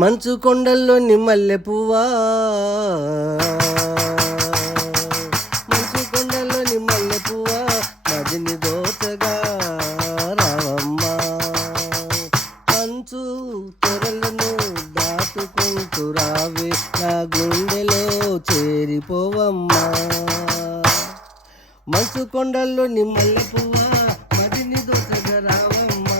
మంచు కొండల్లోని మల్లె పువ్వా, మంచు కొండల్లోని మల్లె పువ్వా, మదిని దోచగా రావమ్మా. మంచు తెరలను దాటుకుంటూ రావే, నా గుండెలో చేరిపోవమ్మా. మంచు కొండల్లోని మల్లె పువ్వా, మదిని దోచగా రావమ్మా.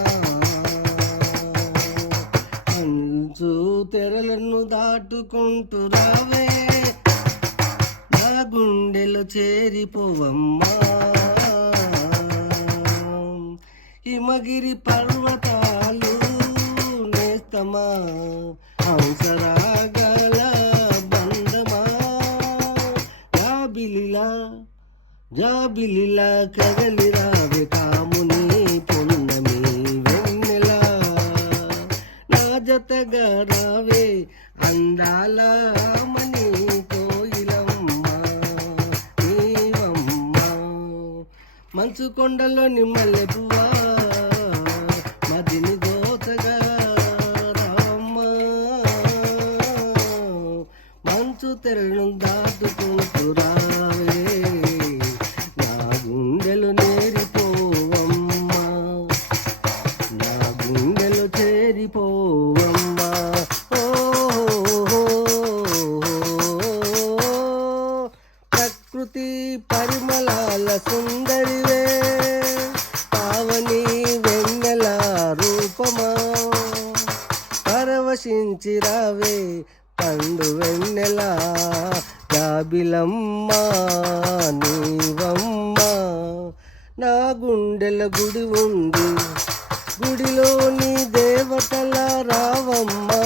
మంచు తెరలను దాటుకుంటూ రావే, నా గుండెలో చేరిపోవమ్మా. హిమగిరి పర్వతాలు నేస్తమా, హంసరాగల బంధమా, జాబిలిలా కదలి రావే, కాముని పున్నమి వెన్నెలా, నా జతగా రావే అందాల మణి కోయిలమ్మ నీవమ్మ. మంచు కొండలోని మల్లె పువ్వా, మదిని దోచగా రావమ్మ. మంచు తెరను దాటుకుంటూ రావే, నా గుండెలు నేరిపోవమ్మా, నా గుండెలు చేరిపోవమ్మా. ప్రకృతి పరిమళాల సుందరివే, పావని వెన్నెల రూపమా, పరవశించి రావే పండు వెన్నెల, జాబిలమ్మ నీవమ్మ. నా గుండెల గుడి ఉంది, గుడిలోని దేవతల రావమ్మా.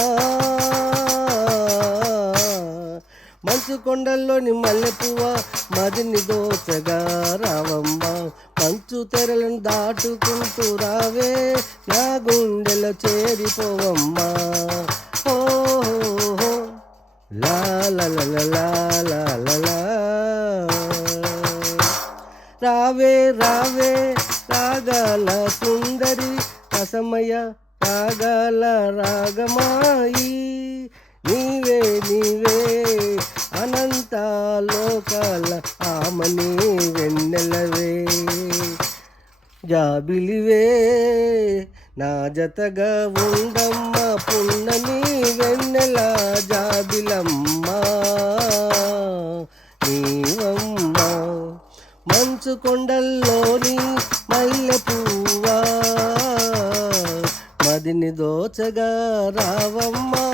మంచు కొండల్లోని మల్లె పువ్వా, మదిని దోచగా రావమ్మా. మంచు తెరలను దాటుకుంటూ రావే, నా గుండెలో చేరిపోవమ్మా. ఓ లా లా లా లా లా లా లా. రావే రావే రాగాల సుందరి, రసమయ రాగాల రాగమాయి, నీవే నీవే అనంత లోకాల ఆమని వెన్నెలవే, జాబిలివే నా జతగా ఉండమ్మ, పున్నమి వెన్నెల జాబిలమ్మ నీవమ్మ. మంచు కొండల్లోని మల్లె పువ్వా, మదిని దోచగా రావమ్మా.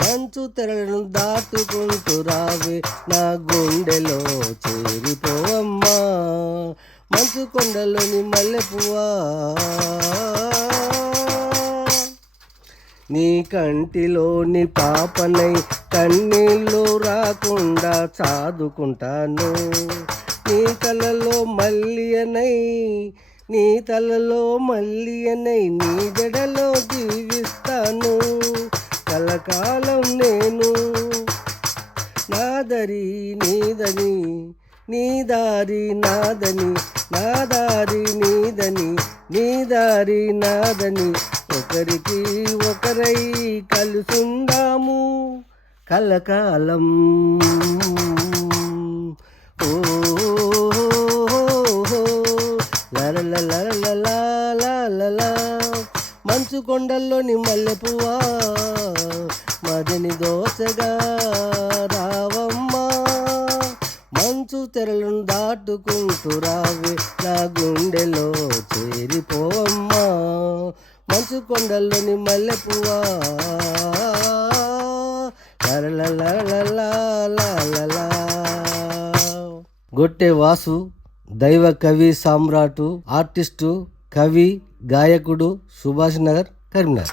మంచు తెరలను దాటుకుంటూ రావే, నా గుండెలో చేరిపోవమ్మా. మంచు కొండలోని మల్లె పువ్వా, నీ కంటిలోని పాపనై కన్నీళ్ళు రాకుండా చాదుకుంటాను, నీ తలలో మల్లియనై, నీ తలలో మల్లియనై, నీ జడలో జీవిస్తాను కలకాలం నేను. నాదరి నీదని, నీ దారి నాదని, నా దారి నీదని, నీ దారి నాదని, ఒకరికి ఒకరై కలుసుందాము కలకాలం. ఓ లలలలలలలలలా. మంచు కొండల్లోని మల్లె పువ్వా, మదిని దోచగా రావమ్మా. మంచు తెరలను దాటుకుంటూ రావే, నా గుండెలో చేరిపోవమ్మా. మంచు కొండల్లోని మల్లె పువ్వా, లలలలలలలలా. గొట్టె వాసు దైవ కవి సామ్రాటు, ఆర్టిస్టు, కవి, గాయకుడు, సుభాష్ నగర్, కరీంనగర్.